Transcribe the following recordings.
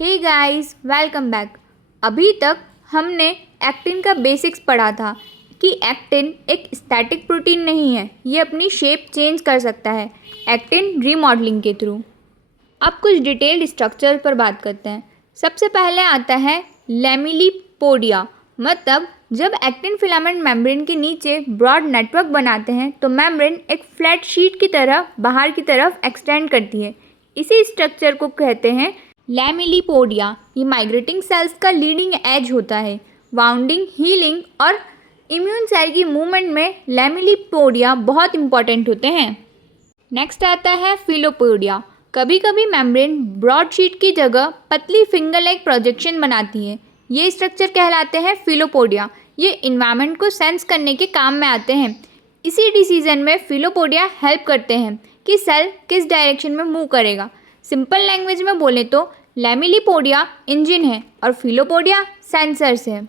Hey guys, welcome back. अभी तक हमने एक्टिन का बेसिक्स पढ़ा था कि एक्टिन एक स्टैटिक प्रोटीन नहीं है, ये अपनी शेप चेंज कर सकता है एक्टिन रीमॉडलिंग के थ्रू। अब कुछ डिटेल्ड स्ट्रक्चर पर बात करते हैं। सबसे पहले आता है लैमेलिपोडिया, मतलब जब एक्टिन फिलामेंट मेम्ब्रेन के नीचे ब्रॉड नेटवर्क बनाते हैं तो मेम्ब्रेन एक फ्लैट शीट की तरह बाहर की तरफ एक्सटेंड करती है। इसी स्ट्रक्चर को कहते हैं लैमेलिपोडिया। ये माइग्रेटिंग सेल्स का लीडिंग एज होता है। वाउंडिंग, हीलिंग और इम्यून सेल की मूवमेंट में लैमेलिपोडिया बहुत इंपॉर्टेंट होते हैं। नेक्स्ट आता है फिलोपोडिया। कभी कभी मेम्ब्रेन ब्रॉड शीट की जगह पतली फिंगर लाइक प्रोजेक्शन बनाती है। ये स्ट्रक्चर कहलाते हैं फिलोपोडिया। ये इन्वायरमेंट को सेंस करने के काम में आते हैं। इसी डिसीजन में फिलोपोडिया हेल्प करते हैं कि सेल किस डायरेक्शन में मूव करेगा। सिंपल लैंग्वेज में बोले तो लैमेलिपोडिया इंजन है और फिलोपोडिया सेंसर्स है।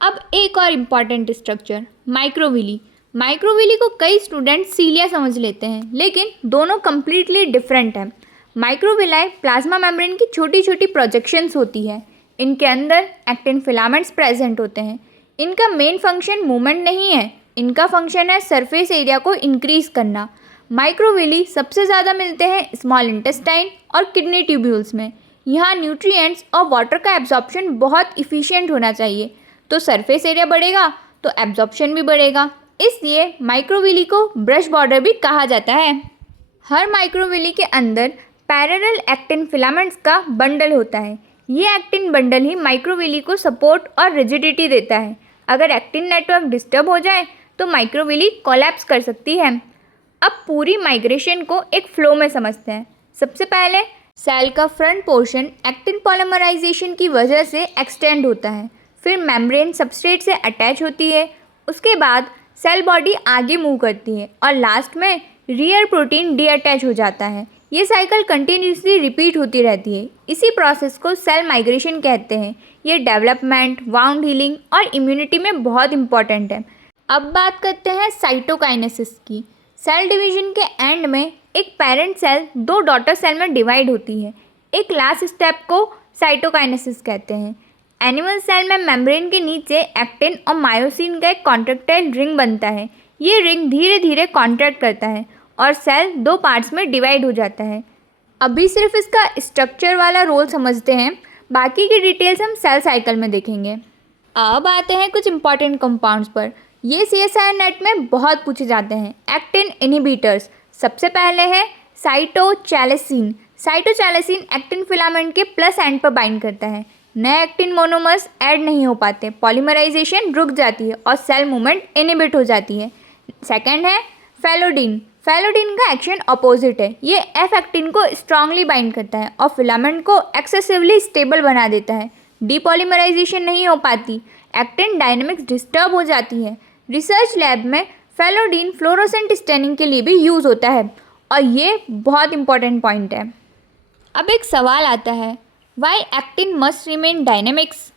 अब एक और इम्पॉर्टेंट स्ट्रक्चर माइक्रोविली। माइक्रोविली को कई स्टूडेंट सीलिया समझ लेते हैं, लेकिन दोनों कम्प्लीटली डिफरेंट हैं। माइक्रोविलाई प्लाज्मा मेम्ब्रेन की छोटी छोटी प्रोजेक्शंस होती है। इनके अंदर एक्टिन फिलामेंट्स प्रेजेंट होते हैं। इनका मेन फंक्शन मूवमेंट नहीं है, इनका फंक्शन है सरफेस एरिया को इंक्रीज करना। माइक्रोविली सबसे ज़्यादा मिलते हैं स्मॉल इंटेस्टाइन और किडनी ट्यूब्यूल्स में। यहाँ न्यूट्रिएंट्स और वाटर का एब्जॉर्प्शन बहुत इफ़िशिएंट होना चाहिए, तो सरफेस एरिया बढ़ेगा तो एब्जॉर्प्शन भी बढ़ेगा। इसलिए माइक्रोविली को ब्रश बॉर्डर भी कहा जाता है। हर माइक्रोविली के अंदर पैरेलल एक्टिन फिलामेंट्स का बंडल होता है। ये एक्टिन बंडल ही माइक्रोविली को सपोर्ट और रिजिडिटी देता है। अगर एक्टिन नेटवर्क डिस्टर्ब हो जाए तो माइक्रोविली कोलैप्स कर सकती है। अब पूरी माइग्रेशन को एक फ्लो में समझते हैं। सबसे पहले सेल का फ्रंट पोर्शन एक्टिन पॉलीमराइजेशन की वजह से एक्सटेंड होता है, फिर मेम्ब्रेन सबस्ट्रेट से अटैच होती है। उसके बाद सेल बॉडी आगे मूव करती है और लास्ट में रियर प्रोटीन डीअटैच हो जाता है। ये साइकिल कंटिन्यूसली रिपीट होती रहती है। इसी प्रोसेस को सेल माइग्रेशन कहते हैं। ये डेवलपमेंट, वाउंड हीलिंग और इम्यूनिटी में बहुत इंपॉर्टेंट है। अब बात करते हैं साइटोकाइनेसिस की। सेल डिवीजन के एंड में एक पेरेंट सेल दो डॉटर सेल में डिवाइड होती है। एक लास्ट स्टेप को साइटोकाइनेसिस कहते हैं। एनिमल सेल में मेम्ब्रेन के नीचे एक्टिन और मायोसिन का एक कॉन्ट्रैक्टाइल रिंग बनता है। ये रिंग धीरे धीरे कॉन्ट्रैक्ट करता है और सेल दो पार्ट्स में डिवाइड हो जाता है। अभी सिर्फ इसका स्ट्रक्चर वाला रोल समझते हैं, बाकी की डिटेल्स हम सेल साइकिल में देखेंगे। अब आते हैं कुछ इंपॉर्टेंट कंपाउंड्स पर। ये CSIR नेट में बहुत पूछे जाते हैं। Actin inhibitors. सबसे पहले है साइटोचैलेसिन। साइटोचैलेसिन एक्टिन फिलामेंट के प्लस एंड पर बाइंड करता है। नए एक्टिन मोनोमर्स ऐड नहीं हो पाते, पॉलीमराइजेशन रुक जाती है और सेल मूवमेंट इनहिबिट हो जाती है। सेकंड है फेलोडिन। फेलोडिन का एक्शन अपोजिट है। ये एफ एक्टिन को स्ट्रांगली बाइंड करता है और फिलामेंट को एक्सेसिवली स्टेबल बना देता है। डीपॉलीमराइजेशन नहीं हो पाती, एक्टिन डायनेमिक्स डिस्टर्ब हो जाती है। रिसर्च लैब में फेलोडिन फ्लोरोसेंट स्टेनिंग के लिए भी यूज़ होता है और ये बहुत इंपॉर्टेंट पॉइंट है। अब एक सवाल आता है, why actin must remain dynamics.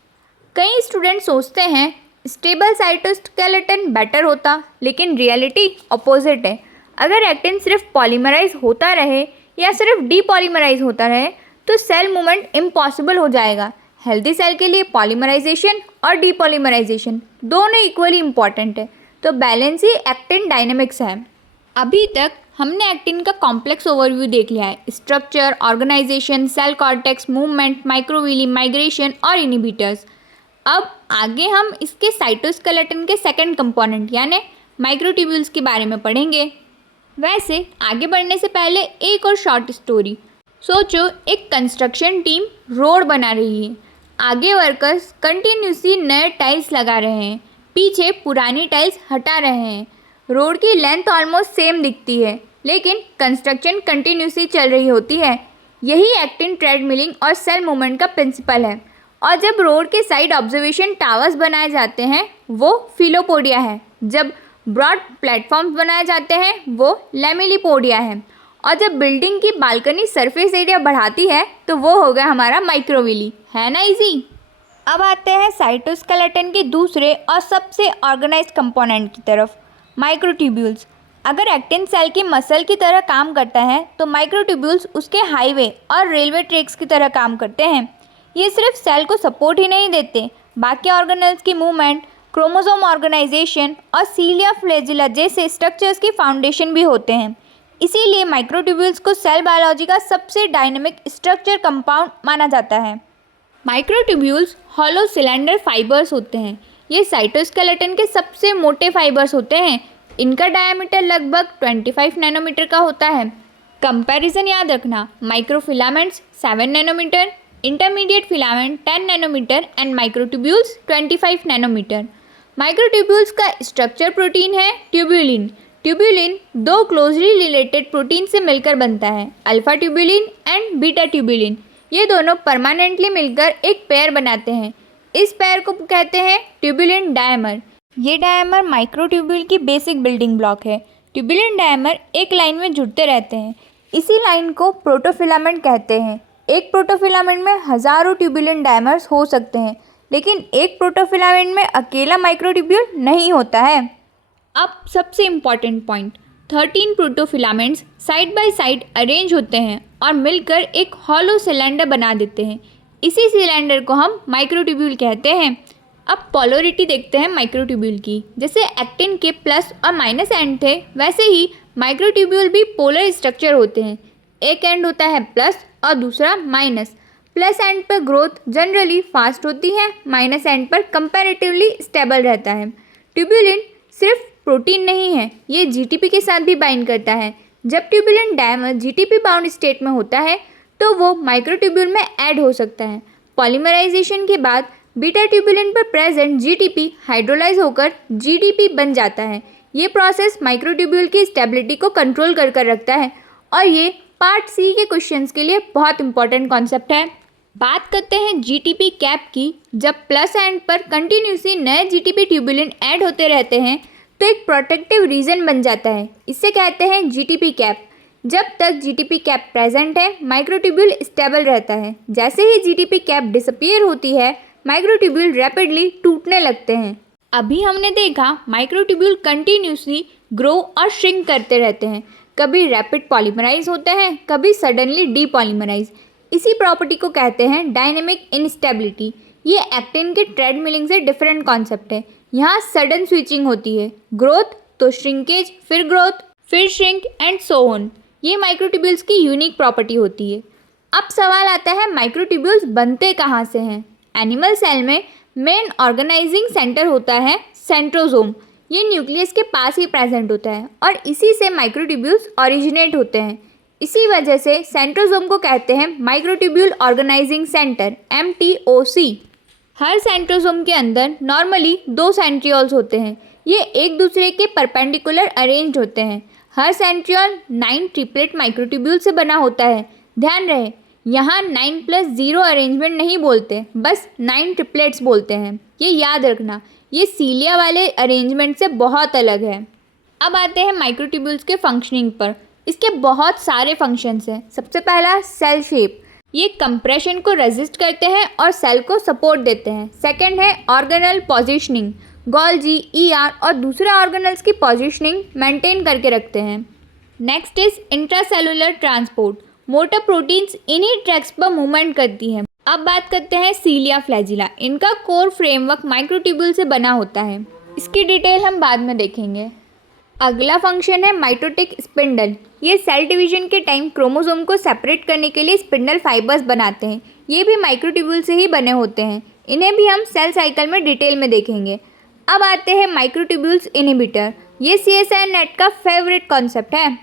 कई स्टूडेंट सोचते हैं स्टेबल साइटोस्केलेटन बेटर होता, लेकिन रियलिटी अपोजिट है। अगर एक्टिन सिर्फ पॉलीमराइज होता रहे या सिर्फ डीपॉलीमराइज होता रहे तो सेल मूवमेंट इम्पॉसिबल हो जाएगा। हेल्दी सेल के लिए पॉलीमराइजेशन और डीपॉलीमराइजेशन दोनों इक्वली इम्पॉर्टेंट है, तो बैलेंस ही एक्टिन डायनेमिक्स है। अभी तक हमने एक्टिन का कॉम्प्लेक्स ओवरव्यू देख लिया है। Structure, organisation, cell cortex, movement, microvilli, migration और इनहिबिटर्स। अब आगे हम इसके साइटोस्केलेटन के सेकंड कंपोनेंट यानी माइक्रोट्यूब्यूल्स के बारे में पढ़ेंगे। वैसे आगे बढ़ने से पहले एक और शॉर्ट स्टोरी। सोचो, एक कंस्ट्रक्शन टीम रोड बना रही है। आगे वर्कर्स कंटिन्यूसली नए टाइल्स लगा रहे हैं, पीछे पुरानी टाइल्स हटा रहे हैं। रोड की लेंथ ऑलमोस्ट सेम दिखती है, लेकिन कंस्ट्रक्शन कंटिन्यूसली चल रही होती है। यही एक्टिन ट्रेडमिलिंग और सेल मूवमेंट का प्रिंसिपल है। और जब रोड के साइड ऑब्जर्वेशन टावर्स बनाए जाते हैं वो फिलोपोडिया है। जब ब्रॉड प्लेटफॉर्म्स बनाए जाते हैं वो लैमेलिपोडिया है। और जब बिल्डिंग की बालकनी सरफेस एरिया बढ़ाती है तो वो हो गया हमारा माइक्रोविली। है ना इजी। अब आते हैं साइटोस्केलेटन के दूसरे और सबसे ऑर्गेनाइज्ड कंपोनेंट की तरफ, माइक्रोट्यूब्यूल्स। अगर एक्टिन सेल की मसल की तरह काम करता है तो माइक्रोट्यूब्यूल्स उसके हाईवे और रेलवे ट्रैक्स की तरह काम करते हैं। ये सिर्फ सेल को सपोर्ट ही नहीं देते, बाकी ऑर्गेनेल्स की मूवमेंट, क्रोमोसोम ऑर्गेनाइजेशन और सीलिया फ्लैजिला जैसे स्ट्रक्चर्स की फाउंडेशन भी होते हैं। इसीलिए माइक्रोट्यूब्यूल्स को सेल बायोलॉजी का सबसे डायनेमिक स्ट्रक्चर कंपाउंड माना जाता है। माइक्रोट्यूब्यूल्स हॉलो सिलेंडर फाइबर्स होते हैं। ये साइटोस्केलेटन के सबसे मोटे फाइबर्स होते हैं। इनका डायमीटर लगभग 25 नैनोमीटर का होता है। कंपैरिजन याद रखना, microfilaments 7 nanometre, intermediate filament 10 nanometre and microtubules 25 nanometre. Microtubules का स्ट्रक्चर प्रोटीन है ट्यूब्यूलिन। ट्यूब्यूलिन दो क्लोजली रिलेटेड प्रोटीन से मिलकर बनता है, alpha tubulin and beta tubulin. ये दोनों परमानेंटली मिलकर एक पेयर बनाते हैं। इस पेयर को कहते हैं ट्यूब्यूलिन डायमर। ये डायमर माइक्रोट्यूब्यूल की बेसिक बिल्डिंग ब्लॉक है। ट्यूब्यूलिन डायमर एक लाइन में जुड़ते रहते हैं। इसी लाइन को प्रोटोफिलामेंट कहते हैं। एक प्रोटोफिलामेंट में हज़ारों ट्यूब्यूलिन डायमर्स हो सकते हैं, लेकिन एक प्रोटोफिलामेंट में अकेला माइक्रोट्यूब्यूल नहीं होता है। अब सबसे important point, 13 protofilaments side by side arrange होते हैं और मिलकर एक हॉलो सिलेंडर बना देते हैं। इसी सिलेंडर को हम माइक्रोट्यूब्यूल कहते हैं। अब पोलरिटी देखते हैं माइक्रोट्यूब्यूल की। जैसे एक्टिन के प्लस और माइनस एंड थे, वैसे ही माइक्रोट्यूब्यूल भी पोलर स्ट्रक्चर होते हैं। एक एंड होता है प्लस और दूसरा माइनस। प्लस एंड पर ग्रोथ जनरली फास्ट होती है, माइनस एंड पर कंपैरेटिवली स्टेबल रहता है। ट्यूब्यूलिन सिर्फ प्रोटीन नहीं है, ये जीटीपी के साथ भी बाइंड करता है। जब tubulin dimer GTP bound state में होता है तो वो माइक्रोट्यूब्यूल में ऐड हो सकता है। पॉलीमराइजेशन के बाद बीटा ट्यूब्यूलिन पर प्रेजेंट जीटीपी हाइड्रोलाइज होकर जीडीपी बन जाता है। ये प्रोसेस माइक्रोट्यूब्यूल की स्टेबिलिटी को कंट्रोल कर रखता है और ये पार्ट सी के क्वेश्चंस के लिए बहुत इंपॉर्टेंट कॉन्सेप्ट है। बात करते हैं जीटीपी कैप की। जब प्लस एंड पर कंटिन्यूसली नए जीटीपी ट्यूब्यूलिन ऐड होते रहते हैं तो एक प्रोटेक्टिव रीजन बन जाता है। इसे कहते हैं जीटीपी कैप। जब तक जीटीपी कैप प्रेजेंट है, माइक्रोट्यूब्यूल स्टेबल रहता है। जैसे ही जीटीपी कैप डिसअपीयर होती है, माइक्रोट्यूब्यूल रैपिडली टूटने लगते हैं। अभी हमने देखा माइक्रोट्यूब्यूल कंटिन्यूसली ग्रो और श्रिंक करते रहते हैं। कभी रैपिड पॉलीमराइज होते हैं, कभी सडनली डीपॉलीमराइज। इसी प्रॉपर्टी को कहते हैं डायनेमिक इनस्टेबिलिटी। ये एक्टिन के ट्रेडमिलिंग से डिफरेंट कॉन्सेप्ट है। यहाँ सडन स्विचिंग होती है, ग्रोथ तो श्रिंकेज, फिर ग्रोथ, फिर श्रिंक एंड सो ऑन। ये माइक्रोट्यूब्यूल्स की यूनिक प्रॉपर्टी होती है। अब सवाल आता है माइक्रोट्यूब्यूल्स बनते कहाँ से हैं। एनिमल सेल में मेन ऑर्गेनाइजिंग सेंटर होता है सेंट्रोसोम। ये न्यूक्लियस के पास ही प्रेजेंट होता है और इसी से माइक्रोट्यूब्यूल्स ओरिजिनेट होते हैं। इसी वजह से सेंट्रोसोम को कहते हैं माइक्रोट्यूब्यूल ऑर्गेनाइजिंग सेंटर, MTOC। हर सेंट्रोसोम के अंदर नॉर्मली 2 सेंट्रियोल्स होते हैं। ये एक दूसरे के परपेंडिकुलर अरेंज होते हैं। हर सेंट्रियोल 9 ट्रिपलेट माइक्रोट्यूब्यूल से बना होता है। ध्यान रहे, यहाँ 9+0 अरेंजमेंट नहीं बोलते, बस 9 ट्रिपलेट्स बोलते हैं। ये याद रखना, ये सीलिया वाले अरेंजमेंट से बहुत अलग है। अब आते हैं माइक्रोट्यूब्यूल्स के फंक्शनिंग पर। इसके बहुत सारे फंक्शंस हैं। सबसे पहला सेल शेप। ये कंप्रेशन को रेजिस्ट करते हैं और सेल को सपोर्ट देते हैं। सेकंड है ऑर्गेनल पोजीशनिंग। गोल्जी, ER और दूसरे ऑर्गेनल्स की पोजीशनिंग मेंटेन करके रखते हैं। Next is intracellular transport. Motor proteins इन्हीं ट्रैक्स पर मूवमेंट करती हैं। अब बात करते हैं सीलिया फ्लैजिला। इनका कोर फ्रेमवर्क माइक्रोट्यूब्यूल से बना होता है। इसकी डिटेल हम बाद में देखेंगे। अगला फंक्शन है माइटोटिक स्पिंडल। ये सेल डिवीजन के टाइम क्रोमोसोम को सेपरेट करने के लिए स्पिंडल फाइबर्स बनाते हैं। ये भी माइक्रोट्यूब्यूल से ही बने होते हैं। इन्हें भी हम सेल साइकिल में डिटेल में देखेंगे। अब आते हैं माइक्रोट्यूब्यूल्स इनहिबिटर। ये CSI नेट का फेवरेट कॉन्सेप्ट है।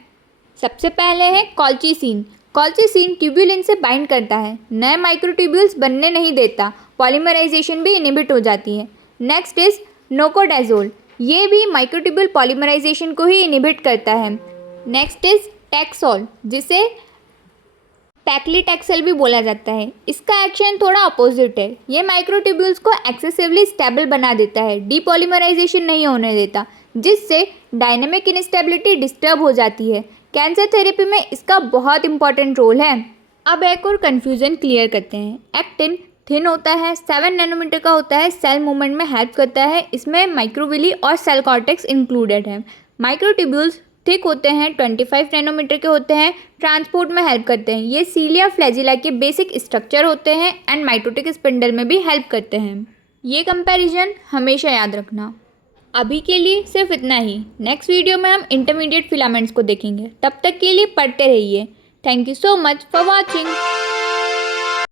सबसे पहले है कॉल्चिसिन। कॉल्चिसिन ट्यूब्यूलिन से बाइंड करता है, नए माइक्रोट्यूब्यूल्स बनने नहीं देता, पॉलीमराइजेशन भी इनहिबिट हो जाती है। Next is nocodazole. ये भी माइक्रोट्यूब्यूल पॉलीमराइजेशन को ही इनहिबिट करता है। नेक्स्ट इज टैक्सोल, जिसे पैक्लीटैक्सेल भी बोला जाता है। इसका एक्शन थोड़ा अपोजिट है। ये माइक्रोट्यूब्यूल्स को एक्सेसिवली स्टेबल बना देता है, डीपॉलीमराइजेशन नहीं होने देता, जिससे डायनेमिक इनस्टेबिलिटी डिस्टर्ब हो जाती है। कैंसर थेरेपी में इसका बहुत इंपॉर्टेंट रोल है। अब एक और कन्फ्यूज़न क्लियर करते हैं। एक्टिन थिन होता है, 7 नैनोमीटर का होता है, सेल मूवमेंट में हेल्प करता है। इसमें माइक्रोविली और सेल कॉर्टेक्स इंक्लूडेड है। माइक्रोट्यूब्यूल्स थिक होते हैं, 25 नैनोमीटर के होते हैं, ट्रांसपोर्ट में हेल्प करते हैं। ये सीलिया फ्लैजिला के बेसिक स्ट्रक्चर होते हैं एंड माइटोटिक स्पिंडल में भी हेल्प करते हैं। ये कंपैरिजन हमेशा याद रखना। अभी के लिए सिर्फ इतना ही। नेक्स्ट वीडियो में हम इंटरमीडिएट फिलामेंट्स को देखेंगे। तब तक के लिए पढ़ते रहिए। Thank you so much for watching.